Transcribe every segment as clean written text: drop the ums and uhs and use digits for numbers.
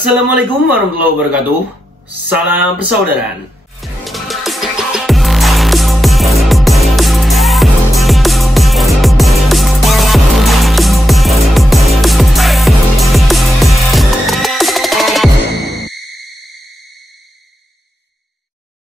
Assalamualaikum warahmatullahi wabarakatuh. Salam persaudaraan.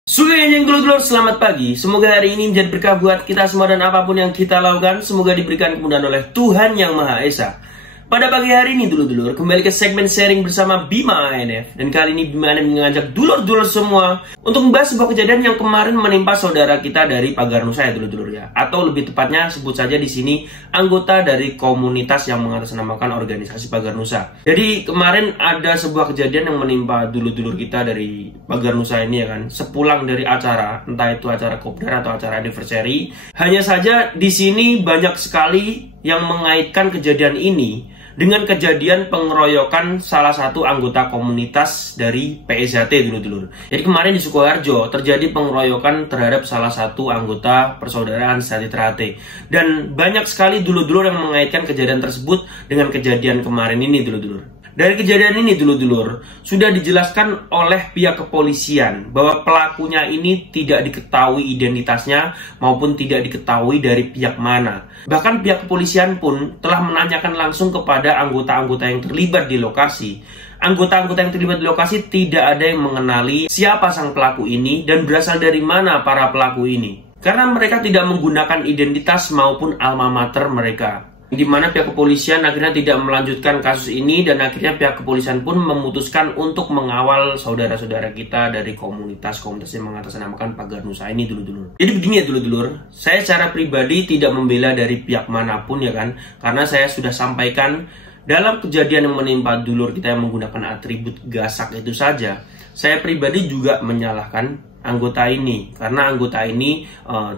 Suka yang dulur-dulur, selamat pagi. Semoga hari ini menjadi berkah buat kita semua dan apapun yang kita lakukan, semoga diberikan kemudahan oleh Tuhan Yang Maha Esa. Pada pagi hari ini dulur-dulur, kembali ke segmen sharing bersama Bima ANF. Dan kali ini Bima ANF mengajak dulur-dulur semua untuk membahas sebuah kejadian yang kemarin menimpa saudara kita dari Pagar Nusa ya dulur-dulur ya. Atau lebih tepatnya sebut saja di sini anggota dari komunitas yang mengatasnamakan organisasi Pagar Nusa. Jadi kemarin ada sebuah kejadian yang menimpa dulur-dulur kita dari Pagar Nusa ini ya kan. Sepulang dari acara, entah itu acara kopdar atau acara anniversary. Hanya saja di sini banyak sekali yang mengaitkan kejadian ini dengan kejadian pengeroyokan salah satu anggota komunitas dari PSHT dulur-dulur. Jadi kemarin di Sukoharjo terjadi pengeroyokan terhadap salah satu anggota persaudaraan Sehati Teratai. Dan banyak sekali dulur-dulur yang mengaitkan kejadian tersebut dengan kejadian kemarin ini dulur-dulur. Dari kejadian ini dulur-dulur, sudah dijelaskan oleh pihak kepolisian bahwa pelakunya ini tidak diketahui identitasnya maupun tidak diketahui dari pihak mana. Bahkan pihak kepolisian pun telah menanyakan langsung kepada anggota-anggota yang terlibat di lokasi. Anggota-anggota yang terlibat di lokasi tidak ada yang mengenali siapa sang pelaku ini dan berasal dari mana para pelaku ini. Karena mereka tidak menggunakan identitas maupun alma mater mereka. Di mana pihak kepolisian akhirnya tidak melanjutkan kasus ini dan akhirnya pihak kepolisian pun memutuskan untuk mengawal saudara-saudara kita dari komunitas yang mengatasnamakan Pagar Nusa ini dulur-dulur. Jadi begini ya dulur-dulur, saya secara pribadi tidak membela dari pihak manapun ya kan, karena saya sudah sampaikan dalam kejadian yang menimpa dulur kita yang menggunakan atribut gasak itu saja, saya pribadi juga menyalahkan anggota ini karena anggota ini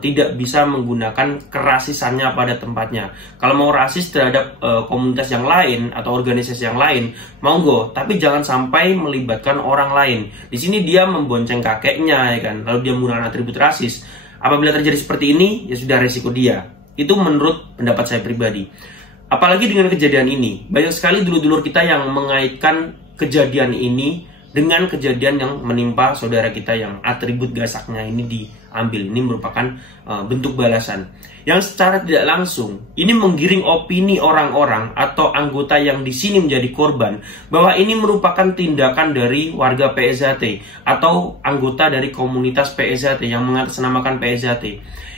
tidak bisa menggunakan kerasisannya pada tempatnya. Kalau mau rasis terhadap komunitas yang lain atau organisasi yang lain, monggo, tapi jangan sampai melibatkan orang lain. Di sini dia membonceng kakeknya ya kan, lalu dia menggunakan atribut rasis. Apabila terjadi seperti ini, ya sudah resiko dia. Itu menurut pendapat saya pribadi. Apalagi dengan kejadian ini, banyak sekali dulur-dulur kita yang mengaitkan kejadian ini dengan kejadian yang menimpa saudara kita yang atribut gasaknya ini diambil. Ini merupakan bentuk balasan yang secara tidak langsung ini menggiring opini orang-orang atau anggota yang di sini menjadi korban bahwa ini merupakan tindakan dari warga PSHT atau anggota dari komunitas PSHT yang mengatasnamakan PSHT.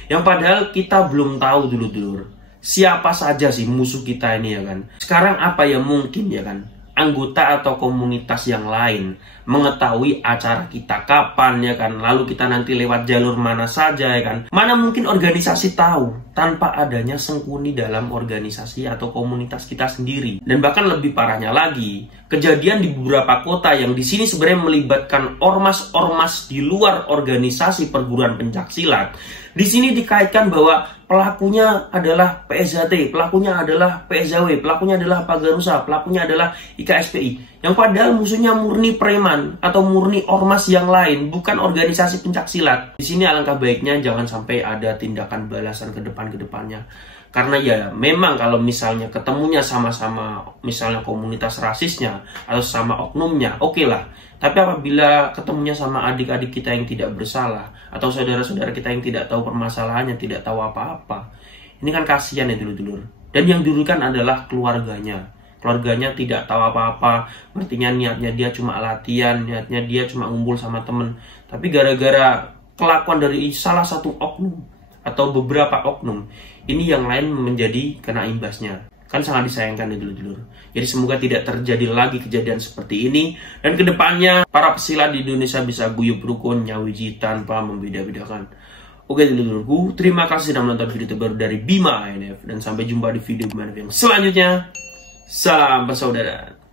Yang padahal kita belum tahu dulur-dulur siapa saja sih musuh kita ini ya kan. Sekarang apa yang mungkin ya kan anggota atau komunitas yang lain mengetahui acara kita kapan ya kan, lalu kita nanti lewat jalur mana saja ya kan. Mana mungkin organisasi tahu tanpa adanya sengkuni dalam organisasi atau komunitas kita sendiri. Dan bahkan lebih parahnya lagi, kejadian di beberapa kota yang di sini sebenarnya melibatkan ormas-ormas di luar organisasi perguruan pencaksilat. Di sini dikaitkan bahwa pelakunya adalah PSHT, pelakunya adalah PSHW, pelakunya adalah Pagar Nusa, pelakunya adalah IKSPI. Yang padahal musuhnya murni preman atau murni ormas yang lain, bukan organisasi pencaksilat. Di sini alangkah baiknya jangan sampai ada tindakan balasan ke depannya. Karena ya memang kalau misalnya ketemunya sama-sama misalnya komunitas rasisnya atau sama oknumnya, oke lah. Tapi apabila ketemunya sama adik-adik kita yang tidak bersalah atau saudara-saudara kita yang tidak tahu permasalahannya, tidak tahu apa-apa, ini kan kasihan ya dulur-dulur. Dan yang dirugikan adalah keluarganya. Keluarganya tidak tahu apa-apa, artinya niatnya dia cuma latihan, niatnya dia cuma ngumpul sama temen. Tapi gara-gara kelakuan dari salah satu oknum atau beberapa oknum, ini yang lain menjadi kena imbasnya. Kan sangat disayangkan ya dulur-dulur. Jadi semoga tidak terjadi lagi kejadian seperti ini. Dan kedepannya para pesilat di Indonesia bisa guyup rukun, nyawiji tanpa membeda-bedakan. Oke dulur-dulurku, terima kasih sudah menonton video terbaru dari Bima ANF. Dan sampai jumpa di video yang selanjutnya. Salam persaudaraan.